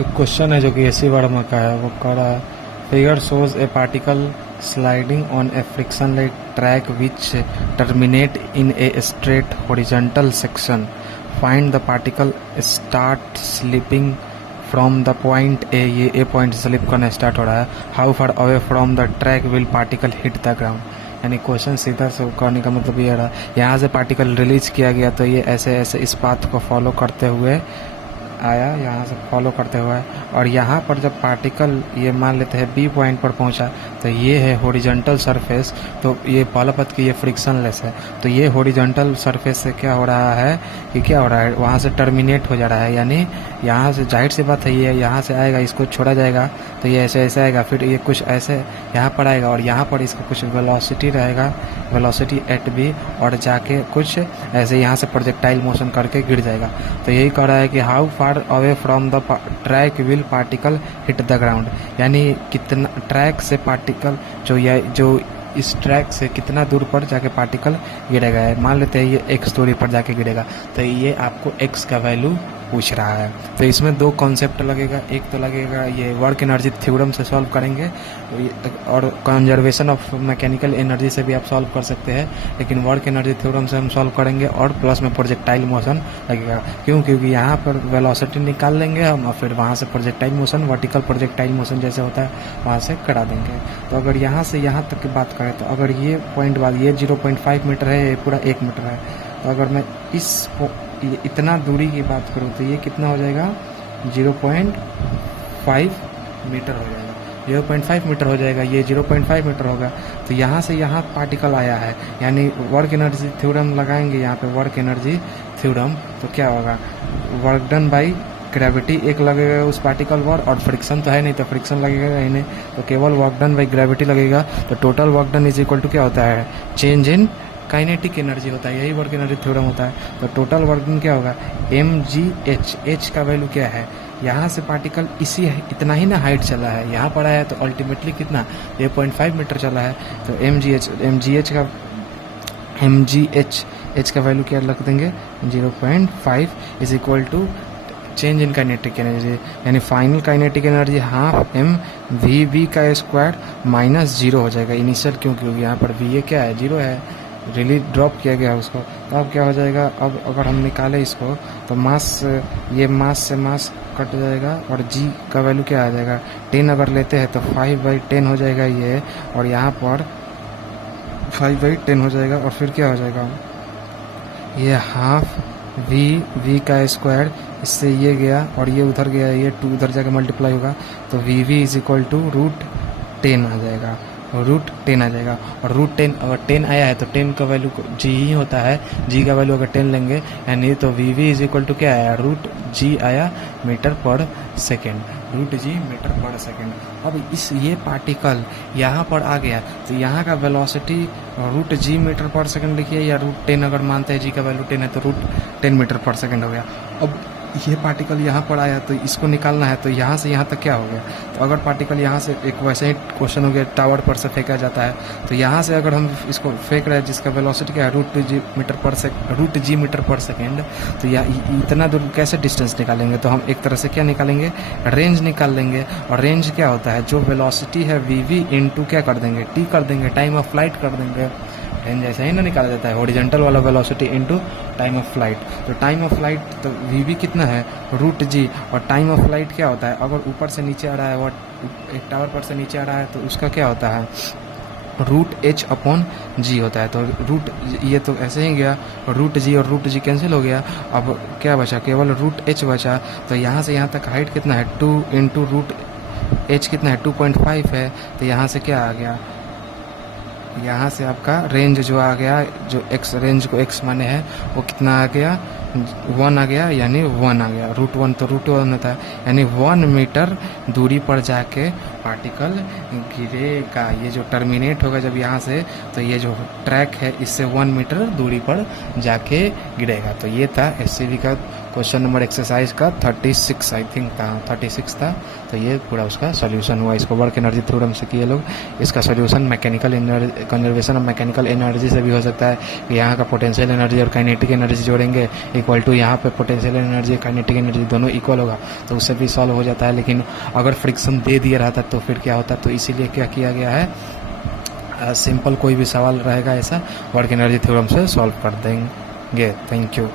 एक क्वेश्चन है जो कि एसी वर्मा का है। वो कह रहा है figure shows a particle sliding on a frictionless track which terminate in a straight horizontal section. Find the particle start slipping from the point A. ये ए पॉइंट स्लिप करना स्टार्ट हो रहा है। How far away from the track will particle hit the ground. यानी question सीधा से करने का मतलब ये रहा, यहाँ से पार्टिकल रिलीज किया गया तो ये ऐसे ऐसे इस पाथ को फॉलो करते हुए आया, यहाँ से फॉलो करते हुए, और यहाँ पर जब पार्टिकल ये मान लेते हैं बी पॉइंट पर पहुँचा तो ये है हॉरिजॉन्टल सरफेस। तो ये पहला पथ की ये फ्रिक्शनलेस है, तो ये हॉरिजॉन्टल सरफेस से क्या हो रहा है कि क्या हो रहा है, वहाँ से टर्मिनेट हो जा रहा है। यानी यहाँ से जाहिर सी बात है ये यहाँ से आएगा, इसको छोड़ा जाएगा तो ये ऐसे ऐसे आएगा, फिर ये कुछ ऐसे यहाँ पर आएगा और यहाँ पर इसका कुछ वेलोसिटी रहेगा, वेलोसिटी एट बी, और जाके कुछ ऐसे यहाँ से प्रोजेक्टाइल मोशन करके गिर जाएगा। तो यही कह रहा है कि how far away from the track will particle hit the ground. यानी कितना ट्रैक से पार्टिकल जो इस ट्रैक से कितना दूर पर जाके पार्टिकल गिरेगा। मान लेते हैं ये एक्स दूरी पर जाके गिरेगा, तो ये आपको एक्स का वैल्यू पूछ रहा है। तो इसमें दो कॉन्सेप्ट लगेगा। एक तो लगेगा ये वर्क एनर्जी थ्योरम से सॉल्व करेंगे, और कंजर्वेशन ऑफ मैकेनिकल एनर्जी से भी आप सॉल्व कर सकते हैं, लेकिन वर्क एनर्जी थ्योरम से हम सॉल्व करेंगे, और प्लस में प्रोजेक्टाइल मोशन लगेगा। क्योंकि यहाँ पर वेलोसिटी निकाल लेंगे हम, और फिर वहाँ से projectile motion, vertical projectile motion जैसे होता है वहाँ से करा देंगे। तो अगर यहाँ से यहाँ तक की बात करें तो अगर ये पॉइंट बाद ये 0.5 मीटर है, ये पूरा 1 मीटर है, तो अगर मैं इतना दूरी की बात करूँ तो ये कितना हो जाएगा, 0.5 मीटर हो जाएगा। 0.5 मीटर हो जाएगा, ये 0.5 मीटर होगा। तो यहाँ से यहाँ पार्टिकल आया है, यानी वर्क एनर्जी थ्योरम लगाएंगे यहाँ पे, वर्क एनर्जी थ्योरम, तो क्या होगा, वर्क डन बाई ग्रेविटी एक लगेगा उस पार्टिकल पर, और फ्रिक्शन तो है नहीं तो फ्रिक्शन लगेगा ही नहीं, तो केवल वर्क डन बाई ग्रेविटी लगेगा। तो total work done is equal to क्या होता है, चेंज इन काइनेटिक एनर्जी होता है, यही वर्क एनर्जी थ्योरम होता है। तो टोटल वर्क डन क्या होगा, mgh, h का वैल्यू क्या है, यहाँ से पार्टिकल इतना ही ना हाइट चला है, यहाँ पर आया तो अल्टीमेटली कितना 0.5 मीटर चला है। तो mgh का वैल्यू क्या रख देंगे, 0.5 is equal to change in kinetic energy, यानी final kinetic energy half M V B का स्क्वायर माइनस 0 हो जाएगा इनिशियल, क्योंकि यहाँ पर वी ए क्या है, 0 है, रिलीज ड्रॉप किया गया उसको। तो अब क्या हो जाएगा, अब अगर हम निकालें इसको तो मास, ये मास से मास कट जाएगा, और जी का वैल्यू क्या आ जाएगा, 10 अगर लेते हैं तो 5/10 हो जाएगा ये, और यहाँ पर 5/10 हो जाएगा, और फिर क्या हो जाएगा, ये हाफ वी का स्क्वायर, इससे ये गया और ये उधर गया, ये 2 उधर जाकर मल्टीप्लाई होगा, तो v v is equal to √10 आ जाएगा, √10 आ जाएगा। और √10 अगर 10 आया है तो 10 का वैल्यू जी ही होता है, जी का वैल्यू अगर 10 लेंगे, यानी तो v v is equal to क्या आया, √g आया मीटर पर सेकेंड, √g मीटर पर सेकेंड। अब ये पार्टिकल यहाँ पर आ गया तो यहाँ का वेलोसिटी √g मीटर पर सेकेंड लिखिए, या √10 अगर मानते हैं जी का वैल्यू 10 है तो √10 मीटर पर सेकेंड हो गया। अब ये पार्टिकल यहाँ पर आया तो इसको निकालना है, तो यहाँ से यहाँ तक क्या हो गया, तो अगर पार्टिकल यहाँ से एक वैसे ही क्वेश्चन हो गया, टावर पर से फेंका जाता है, तो यहाँ से अगर हम इसको फेंक रहे हैं जिसका वेलोसिटी क्या है √g मीटर पर सेकेंड, तो इतना दूर कैसे डिस्टेंस निकालेंगे, तो हम एक तरह से क्या निकालेंगे, रेंज निकाल लेंगे। और रेंज क्या होता है, जो वेलोसिटी है वी वी इंटू क्या कर देंगे, टी कर देंगे, टाइम ऑफ फ्लाइट कर देंगे। रेंज ऐसा ही ना निकाला जाता है, हॉरिजॉन्टल वाला velocity into time of flight. तो टाइम ऑफ फ्लाइट तो वी वी कितना है, √g, और टाइम ऑफ फ्लाइट क्या होता है, अगर ऊपर से नीचे आ रहा है, वो एक टावर पर से नीचे आ रहा है तो उसका क्या होता है, √h/g होता है। तो ये तो ऐसे ही गया, √g और √g कैंसिल हो गया, अब क्या बचा, केवल √h बचा। तो यहाँ से यहाँ तक हाइट कितना है, 2 इंटू √h कितना है, 2.5 है, तो यहाँ से क्या आ गया, यहाँ से आपका रेंज जो आ गया, जो x रेंज को x माने है वो कितना आ गया, 1 आ गया, यानी 1 आ गया, √1 तो √1 होता है, यानी 1 मीटर दूरी पर जाके पार्टिकल गिरेगा। ये जो टर्मिनेट होगा जब यहाँ से, तो ये जो ट्रैक है इससे 1 मीटर दूरी पर जाके गिरेगा। तो ये था एससीवी का क्वेश्चन नंबर एक्सरसाइज का 36 आई थिंक था, 36 था। तो ये पूरा उसका सोल्यूशन हुआ। इसको वर्क एनर्जी थ्योरम से किए लोग। इसका solution mechanical energy, conservation of mechanical energy से भी हो सकता है कि यहाँ का पोटेंशियल एनर्जी और काइनेटिक एनर्जी जोड़ेंगे इक्वल टू यहाँ पे पोटेंशियल एनर्जी काइनेटिक एनर्जी दोनों इक्वल होगा, तो उससे भी सॉल्व हो जाता है। लेकिन अगर फ्रिक्शन दे दिया रहता तो फिर क्या होता, तो इसीलिए क्या किया गया है, सिंपल कोई भी सवाल रहेगा ऐसा वर्क एनर्जी थ्योरम से सॉल्व कर देंगे। Thank you.